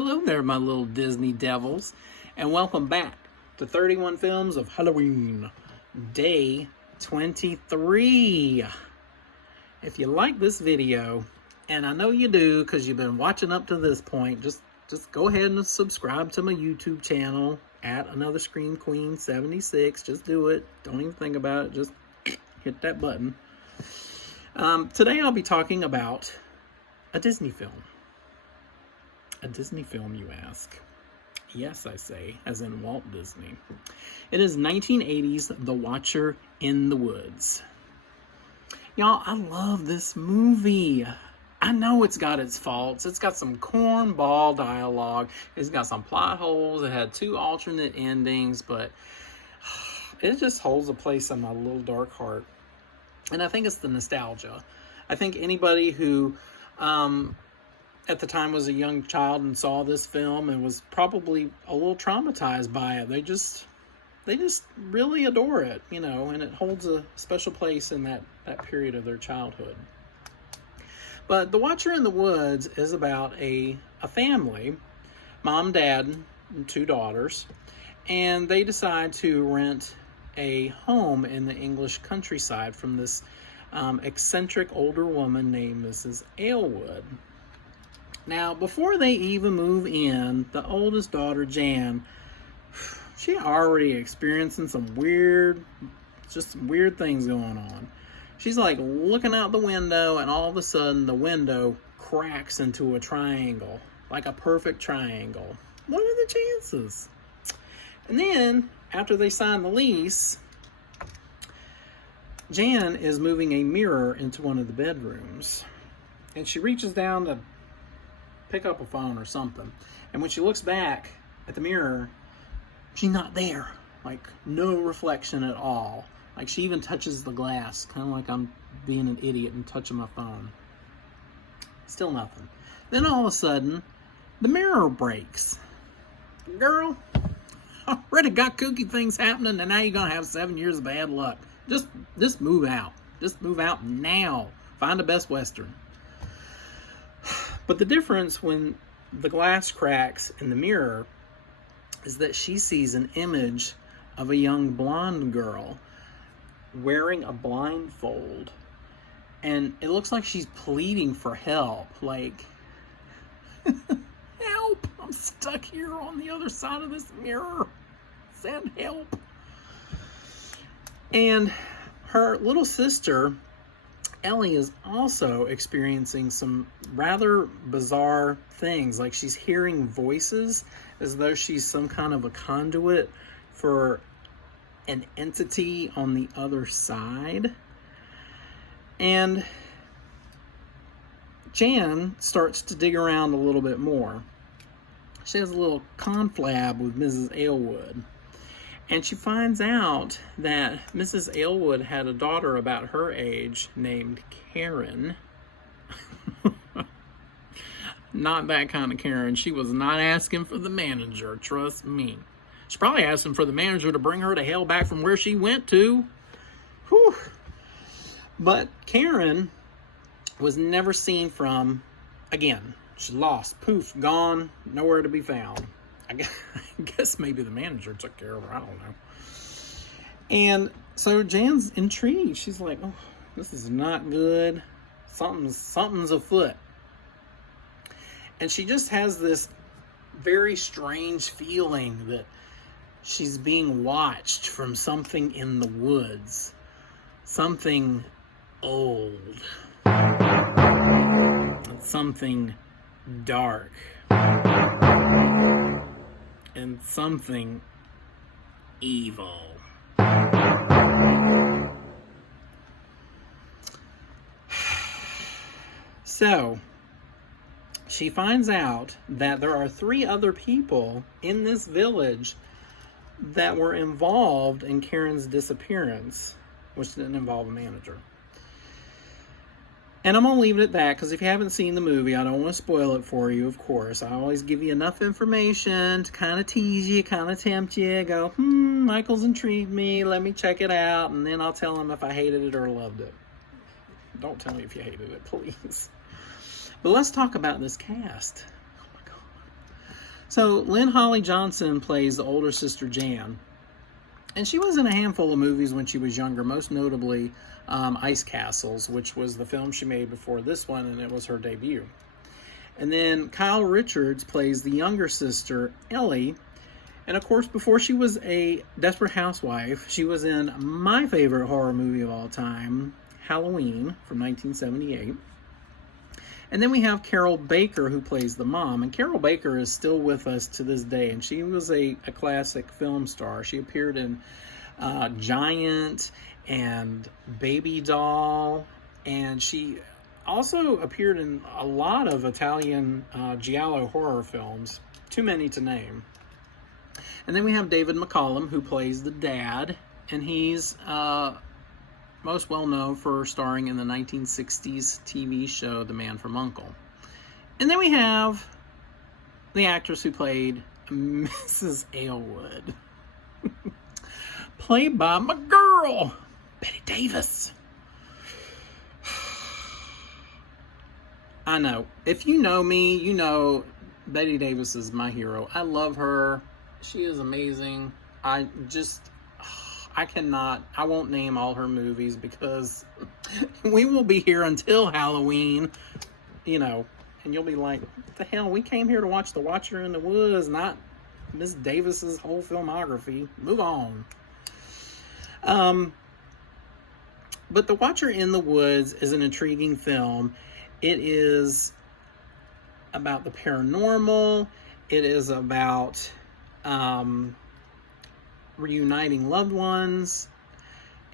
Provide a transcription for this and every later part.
Hello there, my little Disney devils, and welcome back to 31 Films of Halloween, day 23. If you like this video, and I know you do because you've been watching up to this point, just go ahead and subscribe to my YouTube channel at Another Scream Queen 76. Just do it. Don't even think about it. Just hit that button. Today I'll be talking about a Disney film. A Disney film, you ask? Yes, I say, as in Walt Disney. It is 1980's The Watcher in the Woods. Y'all, I love this movie. I know it's got its faults. It's got some cornball dialogue. It's got some plot holes. It had 2 alternate endings, but it just holds a place in my little dark heart. And I think it's the nostalgia. I think anybody who at the time was a young child and saw this film and was probably a little traumatized by it, they just really adore it, you know, and it holds a special place in that period of their childhood. But The Watcher in the Woods is about a family, mom, dad, and 2 daughters, and they decide to rent a home in the English countryside from this eccentric older woman named Mrs. Aylwood. Now, before they even move in, the oldest daughter, Jan, she already experiencing some weird things going on. She's like looking out the window, and all of a sudden the window cracks into a triangle, like a perfect triangle. What are the chances? And then, after they sign the lease, Jan is moving a mirror into one of the bedrooms. And she reaches down to pick up a phone or something. And when she looks back at the mirror, she's not there. Like, no reflection at all. Like, she even touches the glass, kind of like I'm being an idiot and touching my phone. Still nothing. Then all of a sudden, the mirror breaks. Girl, already got kooky things happening, and now you're going to have 7 years of bad luck. Just move out. Just move out now. Find a Best Western. But the difference when the glass cracks in the mirror is that she sees an image of a young blonde girl wearing a blindfold. And it looks like she's pleading for help. Like, help! I'm stuck here on the other side of this mirror. Send help. And her little sister, Ellie, is also experiencing some rather bizarre things. Like, she's hearing voices as though she's some kind of a conduit for an entity on the other side. And Jan starts to dig around a little bit more. She has a little conflab with Mrs. Aylwood. And she finds out that Mrs. Aylwood had a daughter about her age named Karen. Not that kind of Karen. She was not asking for the manager, trust me. She's probably asking for the manager to bring her to hell back from where she went to. Whew. But Karen was never seen from again. She's lost, poof, gone, nowhere to be found. I guess maybe the manager took care of her. I don't know. And so Jan's intrigued. She's like, oh, this is not good. Something's afoot. And she just has this very strange feeling that she's being watched from something in the woods. Something old. Something dark. And something evil. So, she finds out that there are 3 other people in this village that were involved in Karen's disappearance, which didn't involve a manager. And I'm going to leave it at that, because if you haven't seen the movie, I don't want to spoil it for you, of course. I always give you enough information to kind of tease you, kind of tempt you, go, Michael's intrigued me, let me check it out, and then I'll tell him if I hated it or loved it. Don't tell me if you hated it, please. But let's talk about this cast. Oh my God. So Lynn Holly Johnson plays the older sister Jan. And she was in a handful of movies when she was younger, most notably Ice Castles, which was the film she made before this one, and it was her debut. And then Kyle Richards plays the younger sister, Ellie. And of course, before she was a Desperate Housewife, she was in my favorite horror movie of all time, Halloween, from 1978. And then we have Carol Baker, who plays the mom. And Carol Baker is still with us to this day. And she was a classic film star. She appeared in Giant and Baby Doll. And she also appeared in a lot of Italian giallo horror films. Too many to name. And then we have David McCallum, who plays the dad. And he's most well known for starring in the 1960s TV show The Man from U.N.C.L.E. And then we have the actress who played Mrs. Aylwood, played by my girl, Bette Davis. I know. If you know me, you know Bette Davis is my hero. I love her. She is amazing. I won't name all her movies because we will be here until Halloween, and you'll be like, what the hell? We came here to watch The Watcher in the Woods, not Miss Davis's whole filmography. Move on. But The Watcher in the Woods is an intriguing film. It is about the paranormal. It is about reuniting loved ones.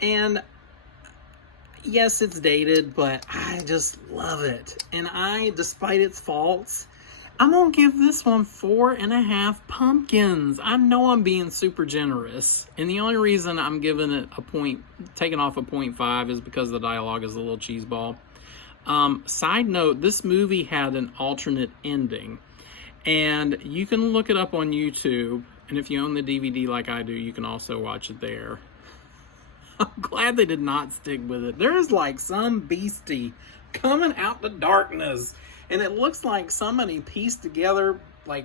And yes, it's dated, but I just love it. And despite its faults, I'm gonna give this one 4.5 pumpkins. I know I'm being super generous, and the only reason I'm giving it taking off a 0.5 is because the dialogue is a little cheeseball. Side note, this movie had an alternate ending, and you can look it up on YouTube. And if you own the DVD like I do, you can also watch it there. I'm glad they did not stick with it. There is like some beastie coming out the darkness. And it looks like somebody pieced together like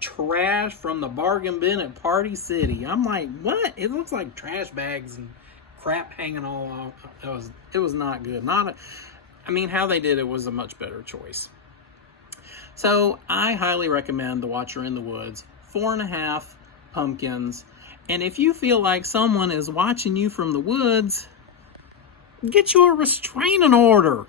trash from the bargain bin at Party City. I'm like, what? It looks like trash bags and crap hanging all off. It was not good. How they did it was a much better choice. So I highly recommend The Watcher in the Woods. 4.5 pumpkins. And if you feel like someone is watching you from the woods, get you a restraining order.